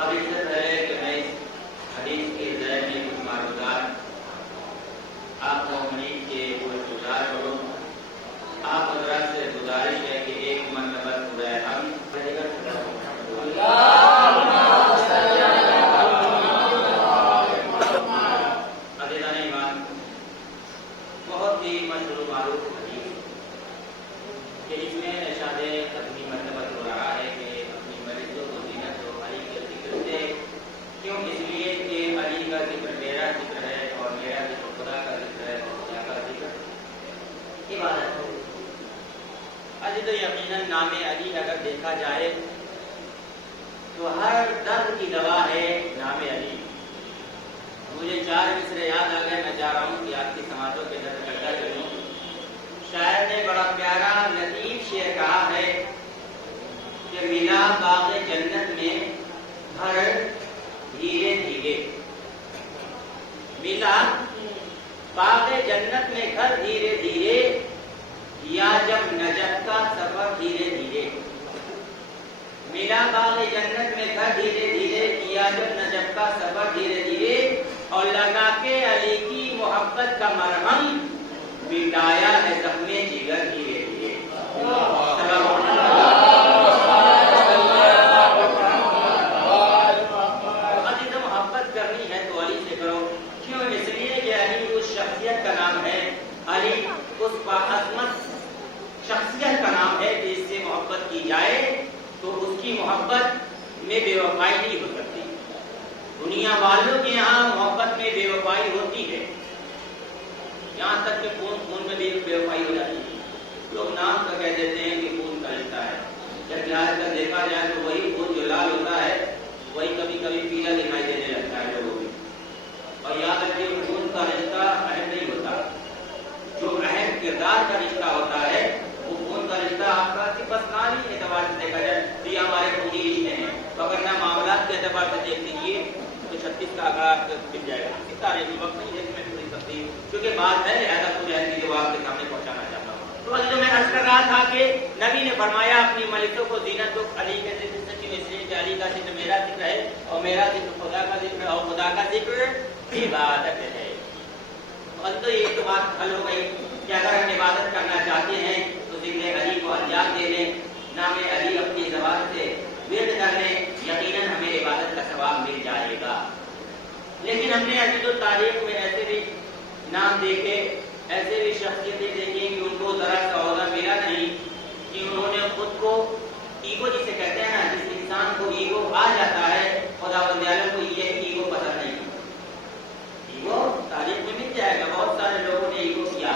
اب اس سے پہلے کہ میں اس حدیث کے ذیل میں کچھ معلومات آپ مومنین کے گزار کروں، آپ حضرات سے گزارش ہے کہ ایک مرتبہ سورہ ہم عزیزان ایمان، بہت ہی مشہور معروف حدیث کہ اس میں ارشاد اپنی مرتبہ ہو رہا ہے کہ اپنی مریضوں کو زینت و علی کے ذکر سے، کیوں؟ اس لیے کہ علی کا ذکر میرا ذکر ہے اور میرا ذکر خدا کا ذکر ہے اور خدا کا ذکر عبادت ہے۔ عزیز و یقیناً نام علی اگر دیکھا جائے تو ہر درد کی دوا ہے نام علی۔ مجھے 4 مصرے یاد آ گئے، میں چاہ رہا ہوں کہ آپ کی سماعتوں کے اندر کرتا چلوں۔ شاعر نے بڑا پیارا لطیف شعر کہا ہے کہ ملا باغ جنت میں گھر دھیرے دھیرے، ملا باغ جنت میں گھر دھیرے دھیرے، یا جب نجف کا سفر دھیرے دھیرے، ملا باغ جنت میں گھر دھیرے دھیرے، یا جب نجف کا سفر دھیرے دھیرے، اور لگا کے علی کی محبت کا مرہم، مٹایا ہے زخم جگر دھیرے دھیرے۔ عزیز محبت کرنی ہے تو علی سے کرو، کیوں؟ اس لیے کہ علی اس شخصیت کا نام ہے، علی اس باعظمت شخصیت کا نام ہے کہ اس سے محبت کی جائے تو اس کی محبت میں بے وفائی نہیں ہو سکتی۔ دنیا والوں کے یہاں محبت میں بے وفائی ہوتی ہے، یہاں تک کہ خون میں بھی بے وفائی ہو جاتی ہے۔ لوگ نام کا کہہ دیتے ہیں کہ خون کا رشتہ ہے، جب لحاظ کر دیکھا جائے تو وہی خون جو لال ہوتا ہے وہی کبھی کبھی پیلا دکھائی دینے لگتا ہے لوگوں میں۔ اور یاد رکھیے خون کا رشتہ اہم نہیں ہوتا، جو اہم کردار کا رشتہ ہوتا ہے وہ خون کا رشتہ آپ کا صرف اسنانی اعتبار سے دیکھا جائے تو یہ ہمارے خونی رشتے ہیں، تو اگر نہ معاملات کے اعتبار سے دیکھ لیجیے تو 36 کا آگاہ مل جائے گا۔ اس تاریخی وقت نہیں ہے میں پوری سکتی کیونکہ بات ہے لہٰذا کچھ ایسی جو آپ کے سامنے پہنچانا چاہتا ہوں۔ تو جو میں عرض کر رہا تھا کہ نبی نے فرمایا اپنی ملکوں کو زینت و علی کے ذکر سے، کیوں؟ اس لیے کہ علی کا ذکر میرا ذکر ہے اور میرا ذکر خدا کا ذکر ہے اور خدا کا ذکر عبادت ہے۔ تو یہ تو بات حل ہو گئی کہ اگر ہم عبادت کرنا چاہتے ہیں تو ذکر علی کو انجام دے لیں، نام علی اپنی زبان سے ورد کر لیں، یقیناً ہمیں عبادت کا ثواب مل جائے گا۔ لیکن ہم نے عزیز و تاریخ میں ایسے بھی نام دیکھے، ایسے بھی شخصیتیں دیکھی کہ ان کو ذرا سا عہدہ ملا نہیں کہ انہوں نے خود کو ایگو جسے کہتے ہیں نا، جس انسان کو ایگو آ جاتا ہے، خداوند عالم کو یہ ایگو پسند نہیں۔ ایگو تاریخ میں مل جائے گا، بہت سارے لوگوں نے ایگو کیا،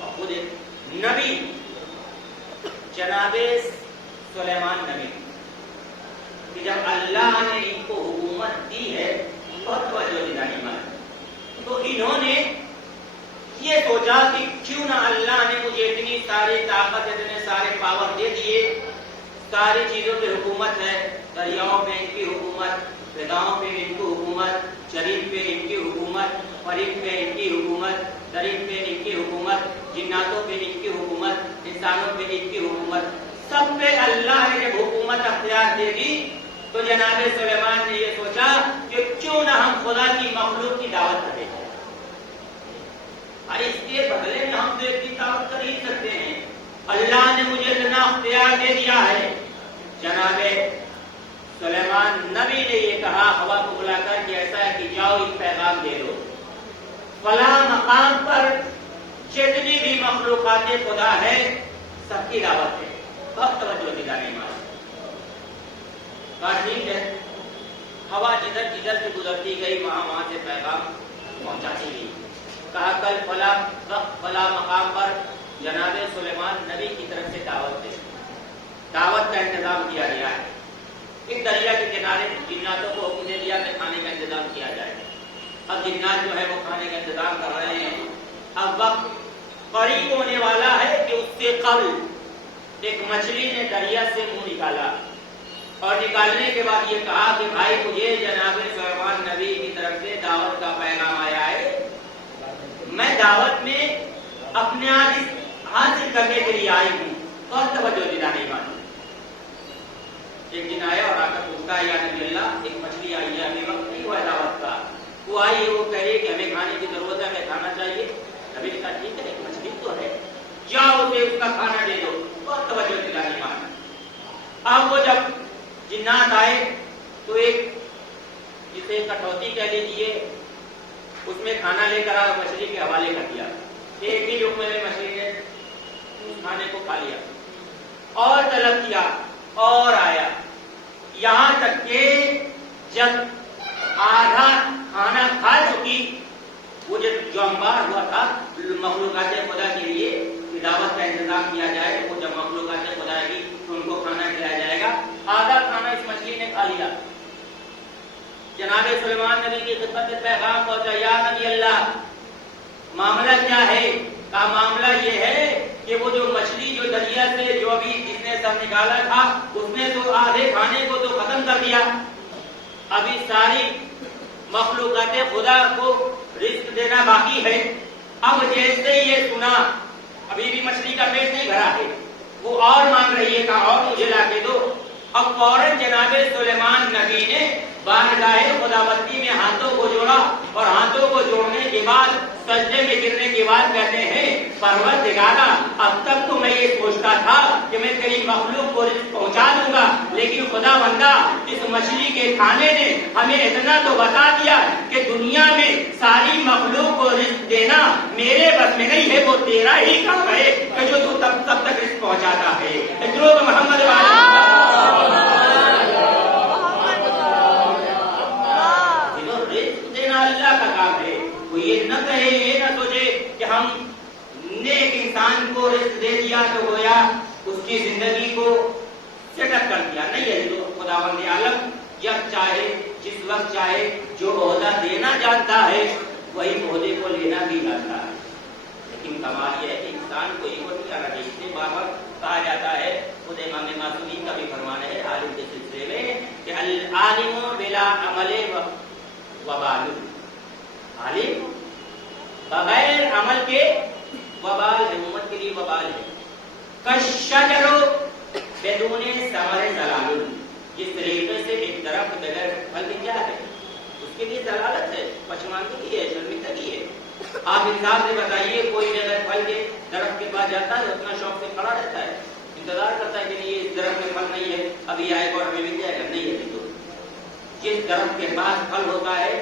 اور خود نبی جناب سلیمان نبی کہ جب اللہ نے ان کو حکومت دی ہے بہت توجہ دلانی مانا، تو انہوں نے یہ سوچا کہ کیوں نہ اللہ نے مجھے اتنی ساری طاقت، اتنے سارے پاور دے دیے، ساری چیزوں پہ حکومت ہے، دریاؤں پہ ان کی حکومت، فضاؤں پہ ان کی حکومت، شریر پہ ان کی حکومت، فرشتوں پہ ان کی حکومت، درخت پہ ان کی حکومت، جناتوں پہ ان کی حکومت، انسانوں پہ ان کی حکومت، سب پہ اللہ نے جب حکومت اختیار دے دی تو جناب سلیمان نے یہ سوچا کہ کیوں نہ ہم خدا کی مخلوق کی دعوت کریں۔ اس کے بدلے میں ہم تو ایک کی دعوت کر ہی سکتے ہیں، اللہ نے مجھے اتنا اختیار دے دیا ہے۔ جناب سلیمان نبی نے یہ کہا ہوا کو بلا کر کہ ایسا ہے کہ جاؤ ایک پیغام دے دو، فلاں مقام پر جتنی بھی مخلوقات خدا ہے سب کی دعوت ہے۔ بہت توجہ دلانے والا بات ٹھیک ہے، ہوا جدھر جدھر سے گزرتی گئی وہاں سے پیغام پہنچاتی گئی۔ کہا کل فلاں وقت فلاں مقام پر جناب سلیمان نبی کی طرف سے دعوت ہے، دعوت کا انتظام کیا گیا ہے۔ ایک دریا کے کنارے جناتوں کو حکم دے دیا کہ کھانے کا انتظام کیا جائے۔ اب جنات جو ہے وہ کھانے کا انتظام کر رہے ہیں، اب وقت قریب ہونے والا ہے کہ اس سے قبل ایک مچھلی نے دریا سے منہ نکالا، اور نکالنے کے بعد یہ کہا کہ بھائی مجھے جناب سلیمان نبی کی طرف سے دعوت کا پیغام آیا ہے، میں دعوت میں اپنے حاصل کرنے کے لیے آئی ہوں۔ بہت توجہ دلانے والی ایک دن آیا اور آ کر پوچھتا ہے یا نبی اللہ، ایک کھانے کی ضرورت ہے، ہمیں کھانا چاہیے. نبی نے کہا ٹھیک ہے، ایک مچھلی تو ہے، جاؤ اسے اس کا کھانا دے دو. بہت توجہ دلانی مانا. اب وہ جب جنات آئے تو ایک جسے کٹوتی کہہ لیجیے اس میں کھانا لے کر آ مچھلی کے حوالے کر دیا. ایک ہی لقمے میں مچھلی نے اس کھانے کو کھا لیا اور طلب کیا اور آیا، یہاں تک کہ جب آدھا کھانا کھا چکی، وہ جو انبار ہوا تھا مخلوقات خدا کے لیے دعوت کا انتظام کیا جائے، وہ جب مخلوقات خدا کی تو ان کو کھانا کھلایا جائے گا، آدھا کھانا اس مچھلی نے کھا لیا. جناب سلیمان نبی کی خدمت میں پیغام پہنچا، یا نبی اللہ معاملہ کیا ہے؟ کا معاملہ یہ ہے کہ وہ جو مچھلی جو دریا سے جو ابھی جس نے سر نکالا تھا اس نے تو آدھے کھانے کو تو ختم کر دیا، ابھی ساری مخلوقات خدا کو رزق دینا باقی ہے. اب جیسے یہ سنا، ابھی بھی مچھلی کا پیٹ نہیں بھرا ہے، وہ اور مانگ رہی ہے کہ اور مجھے لا کے دو. اب فوراً جناب سلیمان نبی نے بارگاہ خداوندی میں ہاتھوں کو جوڑا اور ہاتھوں کو جوڑنے کے بعد سجدے میں گرنے کے بعد کہتے ہیں پروردگارا، اب تک تو میں یہ سوچتا تھا کہ میں تیری مخلوق کو رزق پہنچا دوں گا، لیکن خدا بندہ اس مچھلی کے کھانے نے ہمیں اتنا تو بتا دیا کہ دنیا میں ساری مخلوق کو رزق دینا میرے بس میں نہیں ہے، وہ تیرا ہی کام ہے کہ جو تو تب تک رزق پہنچاتا ہے. محمد اللہ کا کام ہے. وہ یہ نہ کہے، یہ نہ سوچے کہ ہم نیک انسان کو رزق دے دیا تو گویا اس کی زندگی کو سیٹ اپ کر دیا. نہیں ہے، تو خداوند عالم جب چاہے جس وقت چاہے جو عہدہ دینا جانتا ہے وہی عہدے کو لینا بھی جانتا ہے. لیکن کمال یہ ہے کہ انسان کو یہ ہوتی ہے، اس سے بار بار کہا جاتا ہے، خود امام معصومی کا بھی فرمان ہے عالم کے سلسلے میں کہ العالم بلا عمل وبال، عالم بغیر عمل کے وبال ہے، امت کے لیے وبال ہے. کشجر بدون ثمر ضلال، جس طریقے سے ایک درخت بغیر پھل کے کیا ہے، اس کے لیے ضلالت ہے، پشماندگی ہے، شرمندگی ہے. آپ انصاف سے بتائیے، کوئی بغیر پھل کے درخت کے پاس جاتا ہے اتنا شوق سے کھڑا رہتا ہے، انتظار کرتا ہے کہ نہیں یہ درخت میں پھل نہیں ہے، ابھی آئے گا اور ہمیں مل جائے گا. نہیں ہے، تو جس درخت کے پاس پھل ہوتا ہے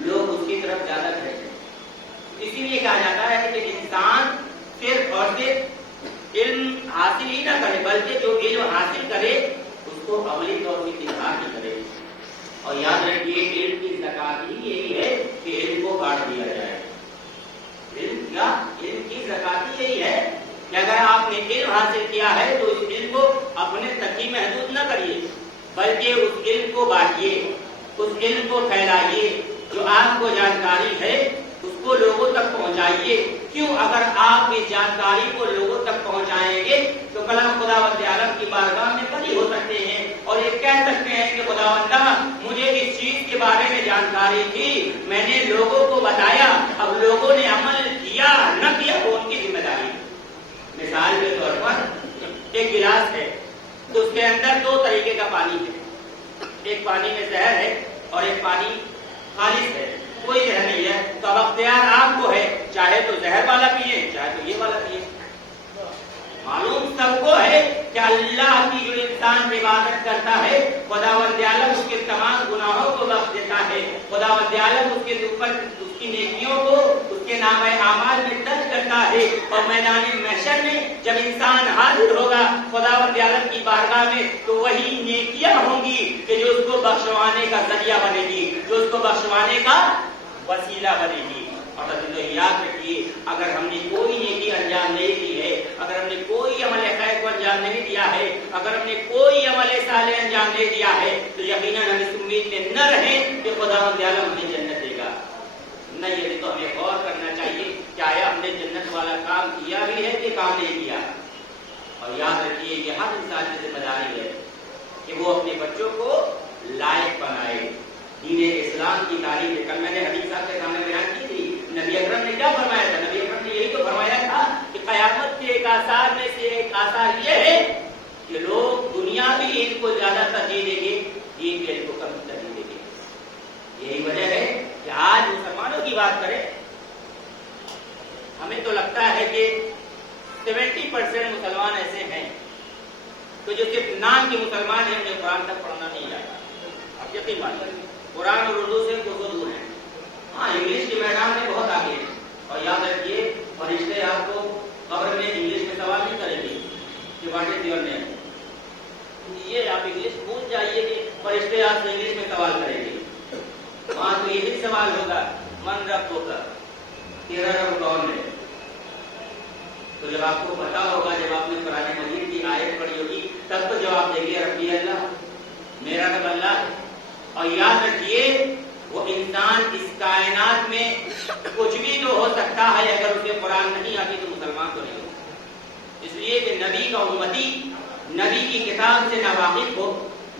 لوگ اس کی طرف زیادہ کھڑتے ہیں. اسی لیے کہا جاتا ہے کہ انسان صرف اور صرف علم حاصل ہی نہ کرے بلکہ جو علم حاصل کرے اس کو عملی طور پر اظہار بھی کرے. اور یاد رکھیے علم کی زکات ہی یہی ہے کہ علم کو بانٹ دیا جائے. علم کی زکات یہی ہے کہ اگر آپ نے علم حاصل کیا ہے تو اس علم کو اپنے تک ہی محدود نہ کریے بلکہ اس علم کو بانٹیے، اس علم کو پھیلائیے. جو آپ کو جانکاری ہے اس کو لوگوں تک پہنچائیے. کیوں؟ اگر آپ اس جانکاری کو لوگوں تک پہنچائیں گے تو کلام خداوند عالم کی بارگاہ میں بری ہو سکتے ہیں اور یہ کہہ سکتے ہیں کہ خداوندہ مجھے اس چیز کے بارے میں جانکاری تھی، میں نے لوگوں کو بتایا، اب لوگوں نے عمل کیا نہ کیا وہ ان کی ذمہ داری. مثال کے طور پر ایک گلاس ہے تو اس کے اندر دو طریقے کا پانی ہے، ایک پانی میں زہر ہے اور ایک پانی خالص ہے، کوئی زہر نہیں ہے. تو اب اختیار آپ کو ہے، چاہے تو زہر والا پیے چاہے تو یہ والا پیے. معلوم سب کو ہے کہ اللہ کی جو انسان عبادت کرتا ہے خداوند عالم اس کے تمام گناہوں کو بخش دیتا ہے. خداوند عالم اس کے اوپر اس کی نیکیوں کو اس کے نامہ اعمال میں درج کرتا ہے اور میدان محشر میں جب انسان حاضر ہوگا خداوند عالم کی بارگاہ میں تو وہی نیکیاں ہوں گی کہ جو اس کو بخشوانے کا ذریعہ بنے گی، جو اس کو بخشوانے کا وسیلہ بنے گی. اور یاد رکھیے اگر ہم نے کوئی نیکی انجام نہیں دی ہے، اگر ہم نے کوئی عمل خیر کو انجام نہیں دیا ہے، اگر ہم نے کوئی عمل صالح انجام نہیں دیا ہے تو یقیناً ہم اس امید میں نہ رہیں کہ خداوند عالم ہمیں جنت دے گا. نہیں ہے تو ہمیں غور کرنا چاہیے کہ آیا ہم نے جنت والا کام کیا بھی ہے کہ کام نہیں کیا. اور یاد رکھیے کہ ہر انسان کی ذمہ داری ہے کہ وہ اپنے بچوں کو لائق بنائے دین اسلام کی تعلیم دے کر. میں نے حدیث صاحب کے سامنے بیان کی تھی، نبی اکرم نے کیا فرمایا تھا؟ نبی اکرم نے یہی تو فرمایا تھا کہ قیامت کے ایک آثار میں سے ایک آثار یہ ہے کہ لوگ دنیا بھی علم کو زیادہ ترجیح دیں گے، دین کے علم کو کم ترجیح دیں گے. یہی وجہ ہے کہ آج مسلمانوں کی بات کریں ہمیں تو لگتا ہے کہ 70% مسلمان ایسے ہیں تو جو صرف نام کے مسلمان ہیں، انہیں قرآن تک پڑھنا نہیں آتا. اب یقین مانیے قرآن اور اردو سے کوسوں دور ہیں. ہاں انگلش کے میدان میں بہت آگے ہیں. اور یاد رکھیے فرشتے آپ کو قبر میں انگلش میں سوال نہیں کریں گے کہ واٹ از یور نیم. یہ آپ انگلش بھول جائیے کہ فرشتے آپ سے انگلش میں سوال کریں گے. وہاں تو یہی سوال ہوگا من رب ہوگا، تیرا رب کون ہے. تو جب آپ کو پتا ہوگا، جب آپ نے قرآن مجید کی آیت پڑھی ہوگی، تب تو جواب دیں گے ربی اللہ، میرا رب اللہ ہے. اور یاد رکھیے وہ انسان اس کائنات میں کچھ بھی تو ہو سکتا ہے، اگر اسے قرآن نہیں آتی تو مسلمان تو نہیں ہو. اس لیے کہ نبی کا امتی نبی کی کتاب سے ناواقف ہو،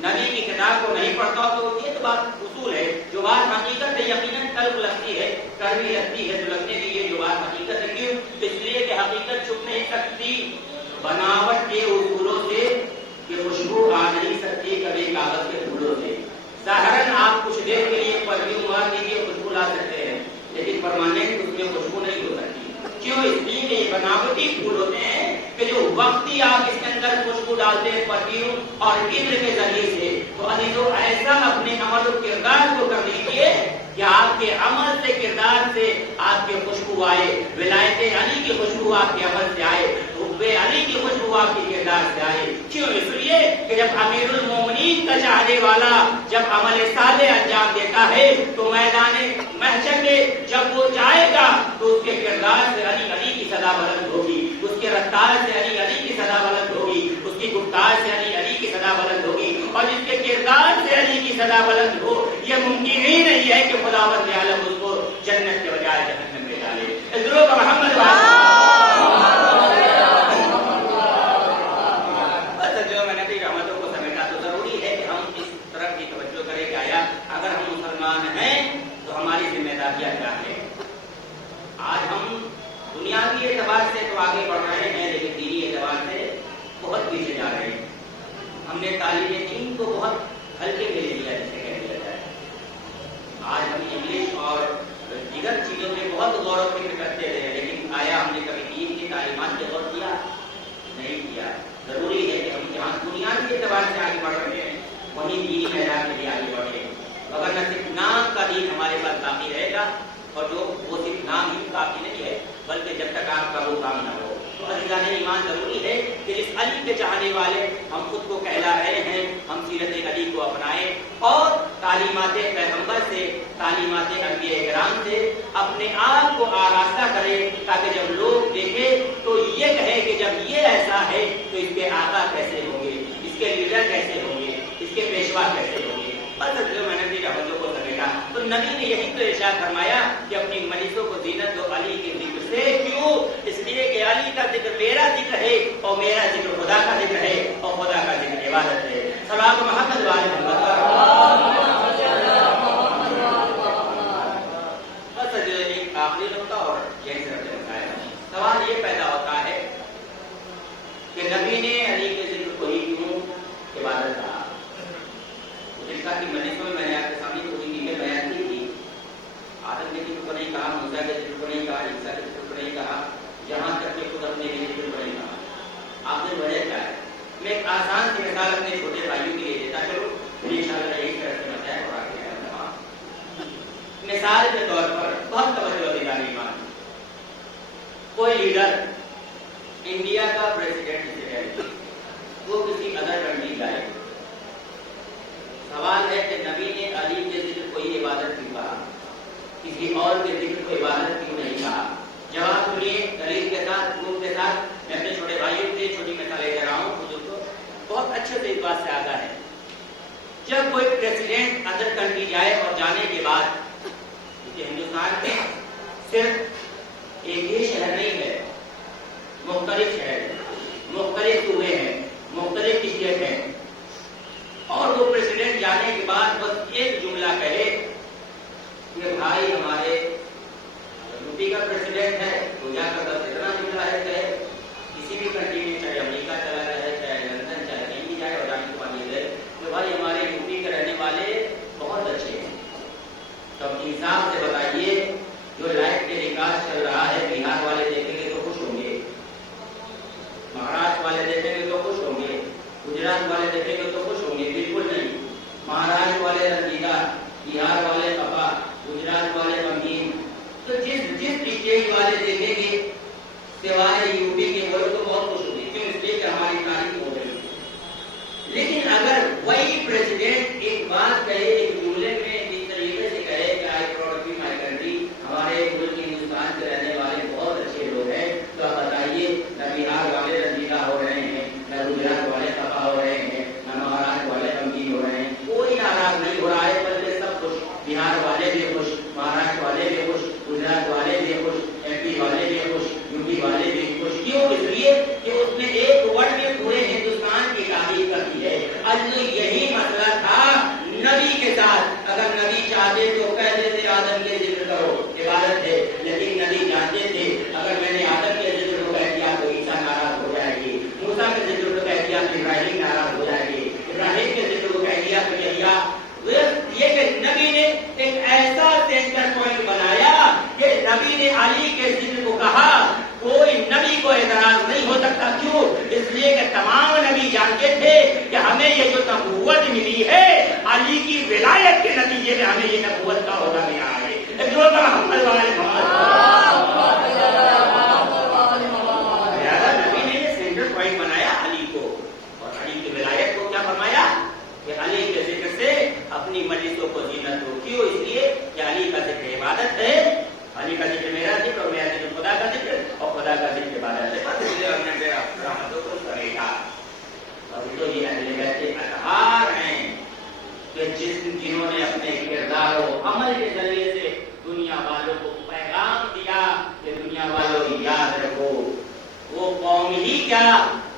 نبی کی کتاب کو نہیں پڑھتا ہو، تو یہ تو بات اصول ہے. جو بات حقیقت ہے یقیناً قلب لگتی ہے، کڑوی لگتی ہے، تو لگنے دیجیے جو بات حقیقت ہے. کیوں؟ اس لیے کہ حقیقت چھپ نہیں سکتی بناوٹ کے اصولوں سے، کہ خوشبو آ نہیں سکتی کبھی کاغذ کے پھولوں سے. ظاہراً آپ کچھ دیر کے لیے پرفیوم مار دیجیے، خوشبو لا سکتے ہیں، لیکن پرماننٹ اس میں خوشبو نہیں ہو سکتی. کیوں؟ اس لیے کہ یہ بناوٹی پھول ہوتے ہیں کہ جو وقتی آپ اس کے اندر خوشبو ڈالتے ہیں پرفیوم اور عطر کے ذریعے سے. تو عزیزو ایسا اپنے عمل و کردار کو کر لیجیے کہ آپ کے عمل سے، کردار سے آپ کے خوشبو آئے. ولایت علی کی خوشبو آپ کے عمل سے آئے، حب علی کی خوشبو آپ کے کردار سے آئے. کیوں؟ اس لیے کہ جب امیر المومنین کا چاہنے والا جب عمل صالح انجام دیتا ہے تو میدان محشر میں جب وہ جائے گا تو اس کے کردار سے علی علی کی صدا بلند ہوگی، اس کے رفتار سے علی علی کی صدا بلند ہوگی، اس کی گفتار سے علی علی کی صدا بلند ہوگی. اور جس کے کردار سے علی کی صدا بلند ہو، یہ ممکن ہی نہیں ہے کہ خداوند عالم اس کو جنت کے بجائے جہنم میں ڈالے. اذرو کا محمد جو میں نے بھی رحمتوں کو سمیٹا، تو ضروری ہے کہ ہم اس طرف کی توجہ کریں کہ آیا اگر ہم مسلمان ہیں تو ہماری ذمہ داریاں کیا ہیں. آج ہم دنیاوی اعتبار سے تو آگے بڑھ رہے ہیں، لیکن دینی اعتبار سے بہت پیچھے جا رہے ہیں. ہم نے تعلیم دین کو بہت ہلکے میں لے لیا، جسے کہہ دیا جائے. آج ہم انگلش اور دیگر چیزوں میں بہت غور و فکر کرتے رہے، لیکن آیا ہم نے کبھی دین کی تعلیمات پہ غور کیا؟ نہیں کیا. ضروری ہے کہ ہم جہاں بنیادی اعتبار سے آگے بڑھ رہے ہیں وہیں دینی میدان میں بھی آگے بڑھے. اگر نہ صرف نام کا دین ہمارے پاس باقی رہے گا، اور جو وہ صرف نام ہی کافی نہیں ہے بلکہ جب تک آپ کا وہ کام نہ ہو. تو عزیزان ایمان ضروری ہے کہ جس علی کے چاہنے والے ہم خود کو کہلا رہے ہیں، ہم سیرت علی کو اپنائیں اور تعلیمات پیغمبر سے، تعلیمات انبیاء کرام سے اپنے آپ کو آراستہ کریں، تاکہ جب لوگ دیکھیں تو یہ کہے کہ جب یہ ایسا ہے تو اس کے آقا کیسے ہوں گے، اس کے لیڈر کیسے ہوں گے، اس کے پیشوا کیسے ہوں گے. بس جو میں نے بھی رحمتوں کو سمیٹا، تو نبی نے یہی تو ارشاد فرمایا کہ اپنی مجلسوں کو زینت دو علی کے ذکر سے. کیوں؟ اس لیے کہ علی کا ذکر میرا ذکر ہے، اور میرا ذکر خدا کا ذکر ہے، اور خدا کا ذکر عبادت ہے. صلوات محمد والے بس جو ایک آخری نقطہ اور یہی سے بتایا. سوال یہ پیدا ہوتا ہے کہ نبی نے علی کے ذکر کو ہی کیوں عبادت کہا؟ کی مجلسوں میں نے آپ کے سامنے پوری چیزیں بیان کی تھی. آدم کے ذکر کو نہیں کہا، موسیٰ کے ذکر کو نہیں کہا، عیسیٰ کے ذکر کو نہیں کہا، یہاں تک کہ خود اپنے لیے ذکر کو نہیں کہا. آپ نے وجہ کیا ہے؟ میں ایک آسان سی مثال اپنے چھوٹے بھائیوں کے لیے دیتا چلوں، انشاءاللہ یہی طرح سے بتایا اور آگے مثال کے طور پر بہت توجہ دینا ایمان. کوئی لیڈر انڈیا کا پریزیڈنٹ ہے، وہ کسی ادر کنٹری جائے. سوال ہے کہ نبی نے علی کے ذکر کو ہی عبادت کیوں کہا، کسی اور کے ذکر کو عبادت کیوں نہیں کہا؟ جواب سنیے دلیل کے ساتھ، پروف کے ساتھ. میں اپنے چھوٹے بھائیوں کے چھوٹی مثالیں دے رہا ہوں، خود کو بہت اچھے سے اس بات سے آگاہ ہے. جب کوئی پریزیڈنٹ ادر کنٹری جائے اور جانے کے بعد، کیونکہ ہندوستان میں صرف ایک ہی شہر نہیں ہے، مختلف شہر، مختلف صوبے ہیں، مختلف اسٹیٹ ہیں، اور وہ پریزیڈنٹ جانے کے بعد بس ایک جملہ کہے کہ بھائی ہمارے یو پی کا پریزیڈنٹ ہے، تو جا کر بس اتنا جملہ ہے کہے. کسی بھی کنٹری میں چاہے امریکہ چلا جائے، چاہے لندن، چاہے کہیں بھی جائے، اور جانے کے بعد یہ ہے کہ بھائی ہمارے یو پی کے رہنے والے بہت اچھے ہیں. تو اپنے حساب سے بتائیے جو لائٹ ٹیلی کاسٹ چل رہا ہے بہار والے لیکن اگر وہی پریزیڈنٹ ایک بات کہے ایک جملے میں اس طریقے سے کہے کہ آئی پراؤڈ آف مائی کنٹری، ہمارے ملک ہندوستان کے رہنے والے بہت اچھے لوگ ہیں، تو آپ بتائیے نہ بہار والے رنجیدہ ہو رہے ہیں، نہ گجرات والے خفا ہو رہے ہیں، نہ مہاراشٹر والے غمگین ہو رہے ہیں، کوئی ناراض نہیں ہو رہا ہے، بلکہ سب خوش، بہار والے بھی خوش، مہاراشٹر والے بھی خوش، گجرات والے بھی خوش، ایم پی والے بھی خوش، یو پی والے بھی خوش۔ کیوں؟ اس لیے کہ اس نے ایک ورڈ میں پورے ہندوستان کی تعریف کر دی ہے۔ اصل یہی مسئلہ تھا نبی کے ساتھ، اگر نبی چاہتے تو کہہ دیتے آدم کے ذکر کرو، عبادت ہے، لیکن نبی جانتے تھے اگر میں نے آدم کے ذکر کو کہہ دیا تو عیسیٰ ناراض ہو جائے گی، موسیٰ کے ذکر کو کہہ دیا تو ابراہیم ناراض ہو جائے گی، ابراہیم کے ذکر کو کہہ دیا تو یحییٰ۔ یہ کہ نبی نے ایک ایسا سینٹر پوائنٹ بنایا کہ نبی نے علی کے ذکر کو کہا، کوئی نبی کو اعتراض نہیں ہو سکتا۔ کیوں؟ اس لیے کہ تمام نبی جانتے تھے کہ ہمیں یہ جو نبوت ملی ہے علی کی ولایت کے نتیجے میں ہمیں یہ نبوت کا عہدہ ملا ہے۔ ایک جو محمد والے نبی نے یہ سینٹر پوائنٹ بنایا علی کو، اور علی کی ولایت کو کیا فرمایا کہ علی کے ذکر سے اپنی مجلسوں کو زینت ہو۔ کیوں؟ اس لیے کہ علی کا ذکر عبادت ہے، علی کا ذکر میرا ذکر اور میرا ذکر خدا کا ذکر اور خدا کا ذکر عبادت ہے۔ بس اس لیے ہم نے میرا رحمتوں کو سمیٹا۔ اور تو یہ اہل بیت کے اطہار ہیں کہ جنہوں نے اپنے کردار و عمل کے ذریعے سے دنیا والوں کو پیغام دیا کہ دنیا والوں یاد رکھو وہ قوم ہی کیا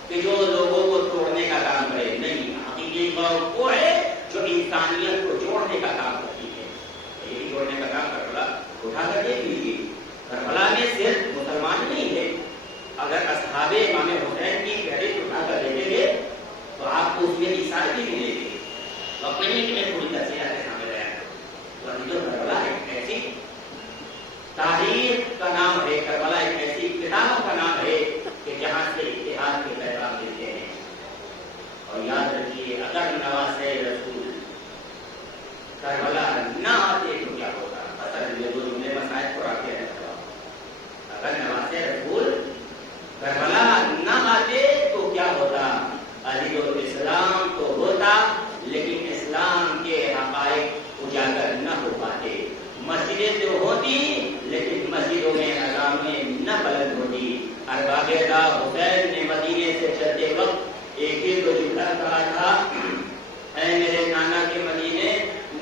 کہ جو لوگوں کو توڑنے کا کام کرے، نہیں، حقیقی قوم وہ ہے جو انسانیت کو جوڑنے کا کام کرتی ہے۔ یہی جوڑنے کا کام کربلا اٹھا کر دیکھ لیجیے، کربلا میں صرف مسلمان نہیں ہے، اگر اصحاب امام حسین کی فہرست اٹھا کر دیکھیں گے تو آپ کو اس میں عیسائی بھی ملے گی۔ وقت نہیں کہ میں پوری تفصیل کے سامنے لایا، تو کربلا ایک ایسی تاریخ کا نام ہے، کربلا ایک ایسی کتابوں کا نام ہے کہ جہاں سے اتحاد کے پیغام دیتے ہیں۔ اور یاد رکھیے اگر نواسے رسول کربلا نہ آتے تو کیا ہوتا؟ اصل یہ دو جملے مسائل کو آتے ہیں، اگر نواسے رسول کربلا نہ آتے تو کیا ہوتا؟ علی الاسلام تو ہوتا لیکن اسلام کے حقائق اجاگر نہ ہو پاتے، مسجدیں تو ہوتی لیکن مسجدوں میں اذانیں نہ بلند ہوتی۔ ارباب حسین نے مدینے سے چلتے وقت ایک ہی تو جملہ کہا تھا، اے میرے نانا کے مدینے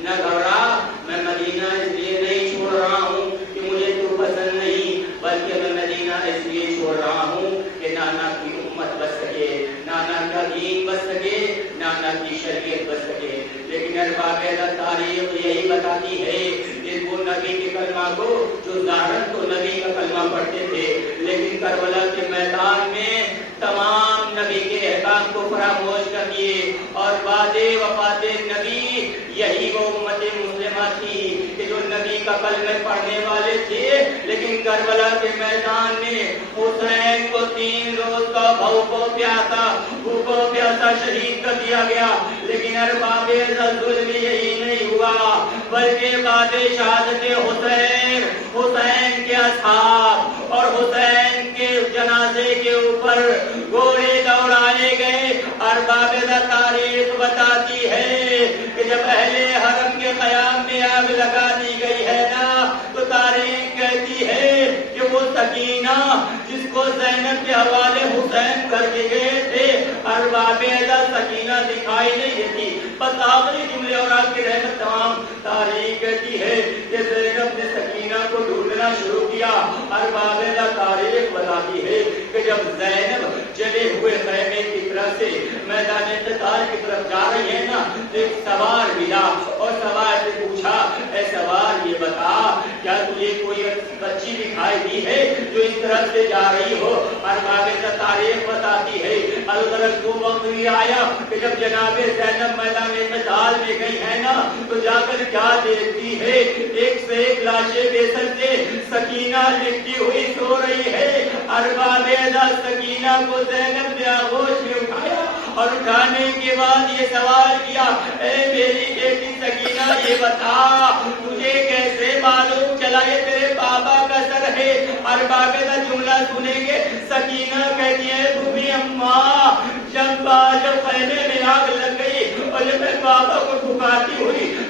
نہ گھبرا، میں مدینہ اس لیے نہیں چھوڑ رہا ہوں کہ مجھے تو پسند نہیں، بلکہ میں مدینہ اس لیے چھوڑ رہا ہوں کہ نانا کی امت بچ سکے، نانا کا دین بچ سکے، نانا کی شریعت بچ سکے۔ لیکن ارباب تاریخ یہی بتاتی ہے کہ وہ نبی کے کلمہ کو جو ظاہراً تو نبی کا کلمہ پڑھتے تھے لیکن کربلا کے میدان میں تمام نبی کے احکام کو فراموش کر دیے، اور بعد وفات نبی یہی وہ امت مسلمہ تھی کہ جو نبی کا کلمہ پڑھنے والے تھے لیکن کربلا کے میدان میں حسین کو 3 روز کا بھوکو پیاسا شہید کر دیا گیا۔ لیکن ارباب ظلم یہی نہیں ہوا بلکہ بعد شہادت حسین کے اصحاب اور حسین کے جنازے کے اوپر گھوڑے دوڑائے گئے۔ ارباب تاریخ بتاتی ہے کہ جب اہل حرم کے قیام میں آگ لگا دی گئی ہے نا تو تاریخ کہتی ہے کہ وہ سکینہ جس کو زینب کے حوالے حسین کر کے گئے تھے، ارباب سکینہ دکھائی نہیں دیتی۔ بس آخری جملے اور آپ کی رحمت تمام تاریخ کہتی ہے کہ زینب نے سکینہ کو ڈھونڈنا شروع کیا۔ ارباب تاریخ بتاتی ہے کہ جب زینب جلے ہوئے خیمے کی طرف سے میدان قتال کی طرف جا رہی ہے نا تو ایک سوار ملا اور سوار سے پوچھا، اے سوار یہ بتا کیا تجھے کوئی بچی دکھائی دی ہے جو اس طرف سے جا رہی ہو؟ ارباب تاریخ بتاتی ہے الغرض وہ وقت بھی آیا کہ جب جناب زینب میدان قتال میں گئی ہے نا تو جا کر کیا دیکھتی ہے، ایک سے ایک لاشیں بے سر سے سکینہ لپٹی ہوئی سو رہی ہے۔ ارباب سکینہ کو زینب نے آغوش میں اٹھایا اور اٹھانے کے بعد یہ سوال کیا، اے میری بیٹی سکینہ یہ بتا تجھے کیسے معلوم چلا یہ تیرے بابا کا سر ہے؟ ارباب کا جملہ سنیں گے، سکینہ کہتی ہے بھوبی اماں جب خیمے میں آگ لگ مسکراتی ہوئی